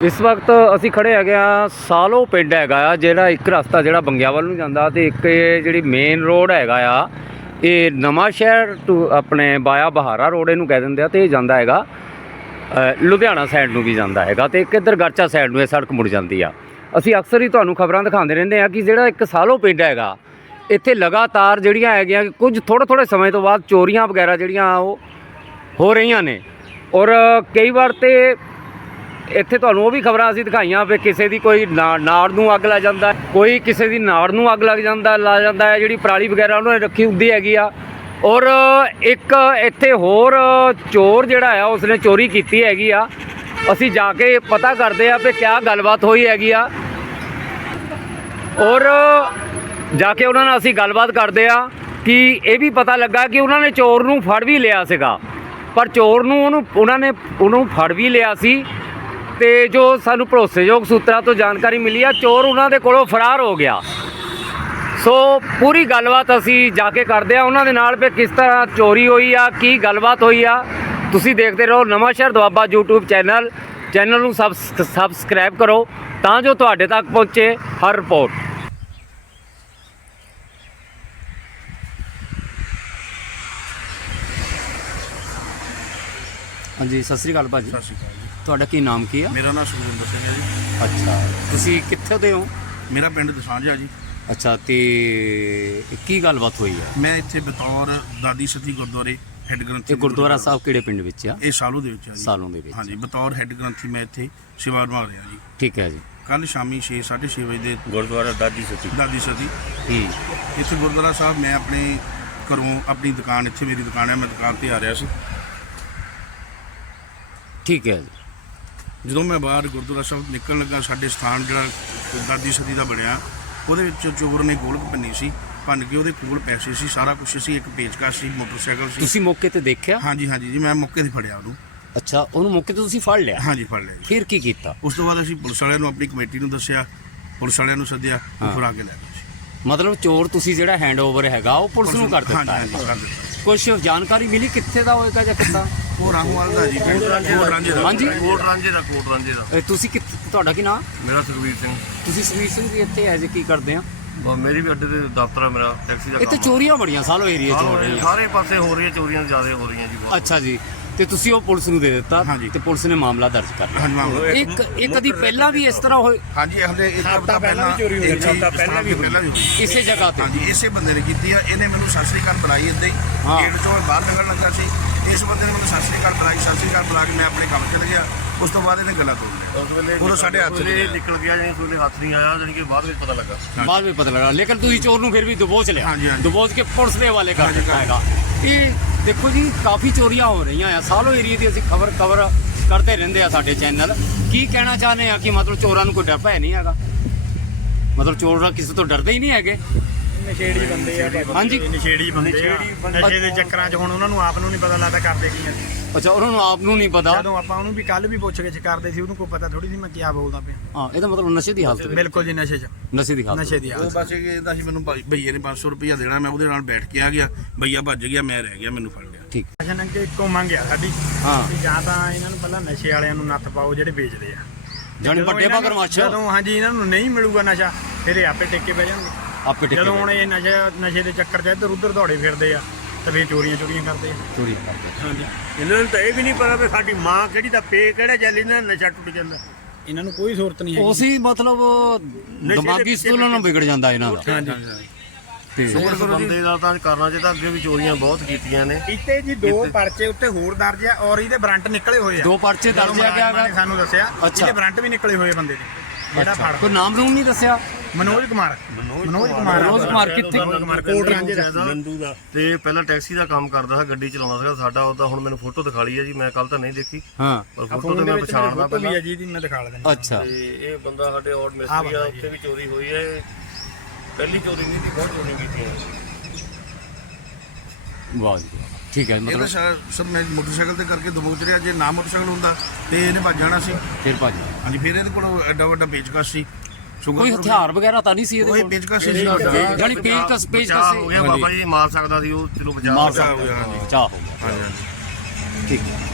ਇਸ ਵਕਤ ਅਸੀਂ ਖੜੇ ਹੈਗੇ ਆ ਸਾਲੋ ਪਿੰਡ ਹੈਗਾ ਆ, ਜਿਹੜਾ ਇੱਕ ਰਸਤਾ ਜਿਹੜਾ ਬੰਗਿਆਵਲ ਨੂੰ ਜਾਂਦਾ ਤੇ ਇੱਕ ਇਹ ਜਿਹੜੀ ਮੇਨ ਰੋਡ ਹੈਗਾ ਆ, ਇਹ ਨਵਾਂ ਸ਼ਹਿਰ ਟੂ ਆਪਣੇ ਬਾਇਆ ਬਹਾਰਾ ਰੋਡ ਇਹਨੂੰ ਕਹਿ ਦਿੰਦੇ ਆ ਤੇ ਇਹ ਜਾਂਦਾ ਹੈਗਾ ਲੁਧਿਆਣਾ ਸਾਈਡ ਨੂੰ ਵੀ ਜਾਂਦਾ ਹੈਗਾ ਤੇ ਇੱਕ ਇੱਧਰ ਗਰਚਾ ਸਾਈਡ ਨੂੰ ਇਹ ਸੜਕ ਮੁੜ ਜਾਂਦੀ ਆ। ਅਸੀਂ ਅਕਸਰ ਹੀ ਤੁਹਾਨੂੰ ਖਬਰਾਂ ਦਿਖਾਉਂਦੇ ਰਹਿੰਦੇ ਆ ਕਿ ਜਿਹੜਾ ਇੱਕ ਸਾਲੋ ਪਿੰਡ ਹੈਗਾ, ਇੱਥੇ ਲਗਾਤਾਰ ਜਿਹੜੀਆਂ ਹੈਗੀਆਂ ਕੁਝ ਥੋੜੇ ਥੋੜੇ ਸਮੇਂ ਤੋਂ ਬਾਅਦ ਚੋਰੀਆਂ ਵਗੈਰਾ ਜਿਹੜੀਆਂ ਉਹ ਹੋ ਰਹੀਆਂ ਨੇ। ਔਰ ਕਈ ਵਾਰ ਤੇ ਇੱਥੇ ਤੁਹਾਨੂੰ ਉਹ ਵੀ ਖਬਰਾਂ ਅਸੀਂ ਦਿਖਾਈਆਂ ਵੀ ਕਿਸੇ ਦੀ ਕੋਈ ਨਾ- ਨਾੜ ਨੂੰ ਅੱਗ ਲੱਗ ਜਾਂਦਾ, ਕੋਈ ਕਿਸੇ ਦੀ ਨਾੜ ਨੂੰ ਅੱਗ ਲੱਗ ਜਾਂਦਾ ਲਾ ਜਾਂਦਾ ਹੈ, ਜਿਹੜੀ ਪਰਾਲੀ ਵਗੈਰਾ ਉਹਨਾਂ ਨੇ ਰੱਖੀ ਹੁੰਦੀ ਹੈਗੀ ਆ। ਔਰ ਇੱਕ ਇੱਥੇ ਹੋਰ ਚੋਰ ਜਿਹੜਾ ਆ, ਉਸਨੇ ਚੋਰੀ ਕੀਤੀ ਹੈਗੀ ਆ। ਅਸੀਂ ਜਾ ਕੇ ਪਤਾ ਕਰਦੇ ਆ ਵੀ ਕਿਆ ਗੱਲਬਾਤ ਹੋਈ ਹੈਗੀ ਆ। ਔਰ ਜਾ ਕੇ ਉਹਨਾਂ ਨਾਲ ਅਸੀਂ ਗੱਲਬਾਤ ਕਰਦੇ ਆ ਕਿ ਇਹ ਵੀ ਪਤਾ ਲੱਗਾ ਕਿ ਉਹਨਾਂ ਨੇ ਚੋਰ ਨੂੰ ਫੜ ਵੀ ਲਿਆ ਸੀਗਾ। ਪਰ ਚੋਰ ਨੂੰ ਉਹਨੂੰ ਉਹਨਾਂ ਨੇ ਉਹਨੂੰ ਫੜ ਵੀ ਲਿਆ ਸੀ। ਤੇ ਜੋ ਸਾਨੂੰ ਭਰੋਸੇਯੋਗ ਸੂਤਰਾਂ ਤੋਂ ਜਾਣਕਾਰੀ ਮਿਲੀ ਆ ਚੋਰ ਉਹਨਾਂ ਦੇ ਕੋਲੋਂ ਫਰਾਰ ਹੋ ਗਿਆ। ਸੋ ਪੂਰੀ ਗੱਲਬਾਤ ਅਸੀਂ ਜਾ ਕੇ ਕਰਦੇ ਆ ਉਹਨਾਂ ਦੇ ਨਾਲ ਵੀ ਕਿਸ ਤਰ੍ਹਾਂ ਚੋਰੀ ਹੋਈ ਆ ਕੀ ਗੱਲਬਾਤ ਹੋਈ ਆ ਤੁਸੀਂ ਦੇਖਦੇ ਰਹੋ Nawanshahr Doaba YouTube channel. Channel ਨੂੰ ਸਬਸ- ਸਬਸਕ੍ਰਾਈਬ ਕਰੋ ਤਾਂ ਜੋ ਤੁਹਾਡੇ ਤੱਕ ਪਹੁੰਚੇ ਹਰ ਰਿਪੋਰਟ। ਹਾਂਜੀ ਸਤਿ ਸ੍ਰੀ ਅਕਾਲ ਭਾਜੀ। ਸਤਿ ਸ਼੍ਰੀ ਅਕਾਲ ਜੀ। ਤੁਹਾਡਾ ਕੀ ਨਾਮ ਕੀ ਆ? ਮੇਰਾ ਨਾਮ ਸੁਖਵਿੰਦਰ ਸਿੰਘ ਹੈ ਜੀ। ਅੱਛਾ। ਤੁਸੀਂ ਕਿੱਥੇ ਦੇ ਹੋ? ਮੇਰਾ ਪਿੰਡ ਦਸਾਂਝ ਆ ਜੀ। ਅੱਛਾ ਤੇ ਕੀ ਗੱਲਬਾਤ ਹੋਈ ਹੈ ਮੈਂ ਇੱਥੇ ਬਤੌਰ ਦਾਦੀ ਸਤੀ ਗੁਰਦੁਆਰੇ ਹੈੱਡ ਗ੍ਰੰਥੀ ਇਹ ਗੁਰਦੁਆਰਾ ਸਾਹਿਬ ਕਿਹੜੇ ਪਿੰਡ ਵਿੱਚ ਆ? ਇਹ ਸਾਲੂ ਦੇ ਵਿੱਚ ਆ ਜੀ। ਸਾਲੋਂ ਦੇ ਵਿੱਚ ਹਾਂਜੀ ਬਤੌਰ ਹੈੱਡ ਗ੍ਰੰਥੀ ਮੈਂ ਇੱਥੇ ਸੇਵਾ ਨਿਭਾ ਰਿਹਾ ਜੀ। ਠੀਕ ਹੈ ਜੀ। ਕੱਲ ਸ਼ਾਮੀ 6 6:30 ਵਜੇ ਦੇ ਗੁਰਦੁਆਰਾ ਦਾਦੀ ਸਤੀ ਦਾਦੀ ਸਤੀ ਹੂੰ। ਇੱਥੇ ਗੁਰਦੁਆਰਾ ਸਾਹਿਬ ਮੈਂ ਆਪਣੇ ਘਰੋਂ ਆਪਣੀ ਦੁਕਾਨ ਇੱਥੇ ਮੇਰੀ ਦੁਕਾਨ ਹੈ ਮੈਂ ਦੁਕਾਨ ਤੇ ਆ ਰਿਹਾ ਸੀ। ਠੀਕ ਹੈ ਜੀ। ਜਦੋਂ ਮੈਂ ਬਾਹਰ ਗੁਰਦੁਆਰਾ ਸਾਹਿਬ ਨਿਕਲਣ ਲੱਗਾ ਸਾਡੇ ਸਥਾਨ ਜਿਹੜਾ ਦਾਦੀ ਸਤੀ ਦਾ ਬਣਿਆ ਉਹਦੇ ਵਿੱਚ ਚੋਰ ਨੇ ਗੋਲਕ ਭੰਨੀ ਸੀ ਭੰਨ ਕੇ ਉਹਦੇ ਕੋਲ ਪੈਸੇ ਸੀ ਸਾਰਾ ਕੁਝ ਸੀ ਇੱਕ ਪੇਚਕਸ਼ ਸੀ ਮੋਟਰਸਾਈਕਲ ਸੀ। ਤੁਸੀਂ ਮੌਕੇ ਤੇ ਦੇਖਿਆ? ਹਾਂਜੀ ਹਾਂਜੀ ਜੀ ਮੈਂ ਮੌਕੇ ਤੇ ਫੜਿਆ ਉਹਨੂੰ। ਅੱਛਾ ਉਹਨੂੰ ਮੌਕੇ ਤੇ ਤੁਸੀਂ ਫੜ ਲਿਆ? ਹਾਂਜੀ ਫੜ ਲਿਆ ਜੀ। ਫਿਰ ਕੀ ਕੀਤਾ? ਉਸ ਤੋਂ ਬਾਅਦ ਅਸੀਂ ਪੁਲਿਸ ਵਾਲਿਆਂ ਨੂੰ ਆਪਣੀ ਕਮੇਟੀ ਨੂੰ ਦੱਸਿਆ ਪੁਲਿਸ ਵਾਲਿਆਂ ਨੂੰ ਸੱਦਿਆ। ਉਹ ਆ ਕੇ ਲੈ ਗਏ। ਮਤਲਬ ਚੋਰ ਤੁਸੀਂ ਜਿਹੜਾ ਹੈਂਡਓਵਰ ਹੈਗਾ ਉਹ ਪੁਲਿਸ ਨੂੰ ਕਰ ਦਿੱਤਾ ਹਾਂਜੀ ਹੈ। ਹਾਂਜੀ ਕਰ ਦਿੱਤਾ। ਕੁਝ ਜਾਣਕਾਰੀ ਮਿਲੀ? ਕਿੱਥੇ ਦਾ ਹੋਏਗਾ ਜਾਂ ਕਿੱਦਾਂ ਉਹ ਰਾਹੂਵਾਲ ਦਾ ਜੀ ਪਿੰਡ ਉਹ ਰਾਂਝੇ ਦਾ। ਹਾਂਜੀ? ਕੋਟ ਰਾਂਝੇ ਦਾ ਕੋਟ ਰਾਂਝੇ ਦਾ। ਇਹ ਤੁਸੀਂ ਕਿੱਥੇ ਤੁਹਾਡਾ ਕੀ ਨਾਮ? ਮੇਰਾ ਸੁਖਵੀਰ ਸਿੰਘ। ਤੁਸੀਂ ਸੁਵੀਰ ਸਿੰਘ ਜੀ ਇੱਥੇ ਐਜ ਕੀ ਕਰਦੇ ਆ? ਬ- ਮੇਰੀ ਵੀ ਅੱਡੇ ਤੇ ਦਫ਼ਤਰ ਆ ਮੇਰਾ ਟੈਕਸੀ ਦਾ ਇੱਥੇ ਕੰਮ ਚੋਰੀਆਂ ਬੜੀਆਂ ਸਾਲੋ ਏਰੀਆ 'ਚ ਹੋ ਸਾਰੇ ਰਹੀਆਂ ਸਾਰੇ ਪਾਸੇ ਹੋ ਰਹੀਆਂ ਚੋਰੀਆਂ ਜ਼ਿਆਦਾ ਹੋ ਰਹੀਆਂ ਜੀ ਬਹੁਤ। ਅੱਛਾ ਜੀ। ਤੇ ਤੁਸੀਂ ਉਹ ਪੁਲਿਸ ਨੂੰ ਦੇ ਦਿੱਤਾ ਹਾਂਜੀ। ਤੇ ਪੁਲਿਸ ਨੇ ਮਾਮਲਾ ਦਰਜ ਕਰ ਲਿਆ। ਹਾਂਜੀ। ਇੱਕ ਇੱਕ ਕਦੀ ਪਹਿਲਾਂ ਵੀ ਇਸ ਤਰ੍ਹਾਂ ਹੋਏ ਹਾਂਜੀ ਹਲੇ ਇੱਕ ਹਫਤਾ ਪਹਿਲਾਂ ਵੀ ਚੋਰੀ ਹੋਈ ਹਫਤਾ ਪਹਿਲਾਂ ਵੀ ਪਹਿਲਾਂ ਵੀ ਹੋਈ ਇਸੇ ਜਗ੍ਹਾ ਤੇ। ਹਾਂਜੀ ਇਸੇ ਬੰਦੇ ਨੇ ਕੀਤੀ ਆ। ਇਹਨੇ ਮੈਨੂੰ ਸਤਿ ਸ੍ਰੀ ਅਕਾਲ ਬੁਲਾਈ ਇੱਦਾਂ ਹਾਂ। ਹੀ ਗੇਟ ਚੋਂ ਮੈਂ ਬਾਹਰ ਨਿਕਲਣ ਲੱਗਾ ਸੀ। ਇਸ ਬੰਦੇ ਨੇ ਮੈਨੂੰ ਸਤਿ ਸ੍ਰੀ ਅਕਾਲ ਬੁਲਾਈ ਸਤਿ ਸ੍ਰੀ ਅਕਾਲ ਬੁਲਾ ਕੇ ਮੈਂ ਆਪਣੇ ਕੰਮ ਚਲੇ ਗਿਆ। ਉਸ ਤੋਂ ਬਾਅਦ ਇਹਨੇ ਗੱਲਾਂ ਤੋੜ ਲਿਆ ਉਸ ਵੇਲੇ ਉਦੋਂ ਸਾਡੇ ਹੱਥ 'ਚ ਵੇਲੇ ਗਿਆ। ਨਿਕਲ ਗਿਆ ਜਾਨੀ ਸਵੇਲੇ ਹੱਥ ਨਹੀਂ ਆਇਆ ਜਾਨੀ ਕਿ ਬਾਅਦ ਵਿੱਚ ਪਤਾ ਲੱਗਾ। ਬਾਅਦ ਵਿੱਚ ਪਤਾ ਲੱਗਾ। ਲੇਕਿਨ ਤੁਸੀਂ ਚੋਰ ਨੂੰ ਫਿਰ ਵੀ ਦਬੋਚ ਲਿਆ। ਦਬੋਚ ਕੇ ਪੁਲਿਸ ਦੇ ਹਵਾਲੇ ਕਰ ਦਿੱਤਾ ਹੈਗਾ। ਇਹ ਦੇਖੋ ਜੀ ਕਾਫੀ ਚੋਰੀਆਂ ਹੋ ਰਹੀਆਂ ਆ। ਸਾਲੋ ਏਰੀਆ ਦੀ ਅਸੀਂ ਖਬਰ ਕਵਰ ਕਰਦੇ ਰਹਿੰਦੇ ਆ ਸਾਡੇ ਚੈਨਲ। ਕੀ ਕਹਿਣਾ ਚਾਹੁੰਦੇ ਆ ਕਿ ਮਤਲਬ ਚੋਰਾਂ ਨੂੰ ਕੋਈ ਡਰ ਭੈ ਨਹੀਂ ਹੈਗਾ? ਮਤਲਬ ਚੋਰ ਕਿਸੇ ਤੋਂ ਡਰਦੇ ਹੀ ਨਹੀਂ ਹੈਗੇ। ਨਸ਼ੇੜੀ ਬੰਦੇ ਆ ਭਾਜੀ। ਹਾਂਜੀ। ਨਸ਼ੇੜੀ ਬੰਦੇ ਆ। ਨਸ਼ੇ ਦੇ ਚੱਕਰਾਂ 'ਚ ਹੁਣ ਉਹਨਾਂ ਨੂੰ ਆਪ ਨੂੰ ਨਹੀਂ ਪਤਾ ਲੱਗਦਾ ਕਰਦੇ ਕੀ ਆ। ਅੱਛਾ ਉਹਨਾਂ ਨੂੰ ਆਪ ਨੂੰ ਨਹੀਂ ਪਤਾ। ਜਦੋਂ ਆਪਾਂ ਉਹਨੂੰ ਵੀ ਕੱਲ ਵੀ ਪੁੱਛ ਗਿੱਛ ਕਰਦੇ ਸੀ ਉਹਨੂੰ ਕੋਈ ਪਤਾ ਥੋੜੀ ਸੀ ਮੈਂ ਕੀ ਬੋਲਦਾ ਪਿਆ। ਹਾਂ ਇਹਦਾ ਮਤਲਬ ਨਸ਼ੇ ਦੀ ਹਾਲਤ ਬਿਲਕੁਲ ਜੀ ਨਸ਼ੇ 'ਚ। ਨਸ਼ੇ ਦੀ ਹਾਲਤ ਨਸ਼ੇ ਦੀ ਉਹ ਹਾਲਤ ਬਸ ਇਹ ਕਹਿੰਦਾ ਸੀ ਮੈਨੂੰ ਭਾਈ- ਭਈਏ ਨੇ 500 ਰੁਪਇਆ ਦੇਣਾ ਮੈਂ ਉਹਦੇ ਨਾਲ ਬੈਠ ਕੇ ਆ ਗਿਆ। ਭਈਆ ਭੱਜ ਗਿਆ ਮੈਂ ਰਹਿ ਗਿਆ ਮੈਨੂੰ ਫੜ ਲਿਆ। ਠੀਕ। ਅਸ਼ਨ ਅੰਕੇ ਇੱਕੋ ਮੰਗਿਆ ਸਾਡੀ। ਹਾਂ। ਵੀ ਜਾਂ ਤਾਂ ਇਹਨਾਂ ਨੂੰ ਪਹਿਲਾਂ ਨਸ਼ੇ ਵਾਲਿਆਂ ਨੂੰ ਨੱਥ ਪਾਓ ਜਿਹੜੇ ਵੇਚਦੇ ਆ। ਜਾਨੀ ਜਦੋਂ ਵੱਡੇ ਇਹਨਾਂ ਨੂੰ- ਜਦੋਂ ਹਾਂਜੀ ਇਹਨਾਂ ਨੂੰ ਨਹੀਂ ਮਿਲੂਗਾ ਨਸ਼ਾ ਫਿਰ ਇਹ ਆਪੇ ਟਿੱਕੇ ਬਹਿ ਜਾਣਗੇ। ਆਪੇ ਟਿੱਕੇ ਜਦੋਂ ਹੁਣ ਇਹ ਨਸ਼ੇ ਨਸ਼ੇ ਦੇ ਚੱਕਰ 'ਚ ਇੱਧਰ ਉੱਧਰ ਦੌੜੇ ਫਿਰਦੇ ਆ ਤੇ ਫਿਰ ਚੋਰੀਆਂ ਚੋਰੀਆਂ ਕਰਦੇ ਆ। ਚੋਰੀ ਕਰਦੇ ਹਾਂਜੀ। ਇਹਨਾਂ ਨੂੰ ਤਾਂ ਇਹ ਵੀ ਨਹੀਂ ਪਤਾ ਵੀ ਸਾਡੀ ਮਾਂ ਕਿਹੜੀ ਦਾ ਪੇ ਕਿਹੜਾ ਚੱਲ ਇਹਨਾਂ ਦਾ ਨਸ਼ਾ ਟੁੱਟ ਜਾਂਦਾ। ਇਹਨਾਂ ਨੂੰ ਕੋਈ ਜ਼ਰੂਰਤ ਨਹੀਂ ਹੈਗੀ। ਉਸੇ ਮਤਲਬ ਦਿਮਾਗੀ ਸੰਤੁਲਨ ਨੂੰ ਵਿਗੜ ਜਾਂਦਾ ਇਹਨਾਂ ਦਾ। ਹਾਂਜੀ। ਤੇ ਇਸ ਬੰਦੇ ਦਾ ਤਾਂ ਕਰਨਾ ਚਾਹੀਦਾ ਅੱਗੇ ਵੀ ਚੋਰੀਆਂ ਬਹੁਤ ਕੀਤੀਆਂ ਨੇ। ਇੱਥੇ ਜੀ ਦੋ ਪਰਚੇ ਉੱਤੇ ਹੋਰ ਦਰਜ ਆ ਔਰ ਇਹਦੇ ਵਾਰੰਟ ਨਿਕਲੇ ਹੋਏ ਆ। ਦੋ ਪਰਚੇ ਦਰਜ ਆ ਗਿਆ ਸਾਨੂੰ ਦੱਸਿਆ। ਇਹਦੇ ਵਾਰੰਟ ਵੀ ਨਿਕਲੇ ਹੋਏ ਬੰਦੇ ਦੇ। ਜਿਹੜਾ ਅੱਛਾ, ਫੜ ਕੋਈ ਨਾਮ ਰੂਮ ਨਹੀਂ ਦੱਸਿਆ? ਮਨੋਜ ਕੁਮਾਰ। ਮਨੋਜ ਕੁਮਾਰ। ਮਨੋਜ ਕੁਮਾਰ ਕਿੱਥੇ? ਮਨੋਜ ਕੁਮਾਰ ਕੋਟ ਰਾਂਝੇ ਦਾ ਨੰਦੂ ਦਾ। ਤੇ ਪਹਿਲਾਂ ਟੈਕਸੀ ਦਾ ਕੰਮ ਕਰਦਾ ਸੀ ਗੱਡੀ ਚਲਾਉਂਦਾ ਸੀਗਾ ਸਾਡਾ ਉਹਦਾ ਹੁਣ ਮੈਨੂੰ ਫੋਟੋ ਦਿਖਾ ਲਈ ਹੈ ਜੀ ਮੈਂ ਕੱਲ ਤਾਂ ਨਹੀਂ ਦੇਖੀ। ਹਾਂ। ਪਰ ਫੋਟੋ ਤੇ ਮੈਂ ਪਛਾਣਦਾ ਵੀ ਪਹਿਲਾਂ। ਹੈ ਜੀ ਦੀ ਮੈਂ ਦਿਖਾ ਲੈਂਦਾ ਅੱਛਾ। ਤੇ ਇਹ ਬੰਦਾ ਸਾਡੇ ਔਰ ਮਿਸਤਰੀ ਆ। ਉੱਥੇ ਵੀ ਚੋਰੀ ਹੋਈ ਹੈ। ਇਹ ਪਹਿਲੀ ਚੋਰੀ ਨਹੀਂ ਸੀ ਬਹੁਤ ਚੋਰੀ ਕੀਤੀਆਂ ਵਾਹ ਜੀ ਠੀਕ ਹੈ ਇਹ ਮਤਲਬ ਸਰ ਸਰ ਮੈਂ ਮੋਟਰਸਾਈਕਲ ਤੇ ਕਰਕੇ ਦਮੋਚ ਰਿਹਾ ਜੇ ਨਾ ਮੋਟਰਸਾਈਕਲ ਹੁੰਦਾ ਤੇ ਇਹਨੇ ਭੱਜ ਜਾਣਾ ਸੀ। ਫਿਰ ਭਾਜੀ ਹਾਂਜੀ ਫਿਰ ਇਹਦੇ ਕੋਲ ਐਡਾ ਵੱਡਾ ਪੇਚਕਸ਼ ਸੀ। ਕੋਈ ਹਥਿਆਰ ਵਗੈਰਾ ਤਾਂ ਨਹੀਂ ਸੀ ਇਹਦੇ ਕੋਈ ਕੋਲ? ਪੇਚਕਸ਼ ਸੀ ਸਾਡਾ ਜਾਨੀ ਪੇਚਕਸ ਬਚਾਅ ਪੇਚਕਸ ਹੋ ਗਿਆ ਬਾਬਾ ਜੀ ਮਾਰ ਸਕਦਾ ਸੀ ਉਹ ਚਲੋ ਬਚਾ ਮਾਰ ਹੋ ਗਿਆ ਸਕਦਾ ਹਾਂਜੀ। ਚਾਹ ਹੋ ਗਿਆ। ਹਾਂਜੀ ਹਾਂਜੀ। ਠੀਕ। ਹੈ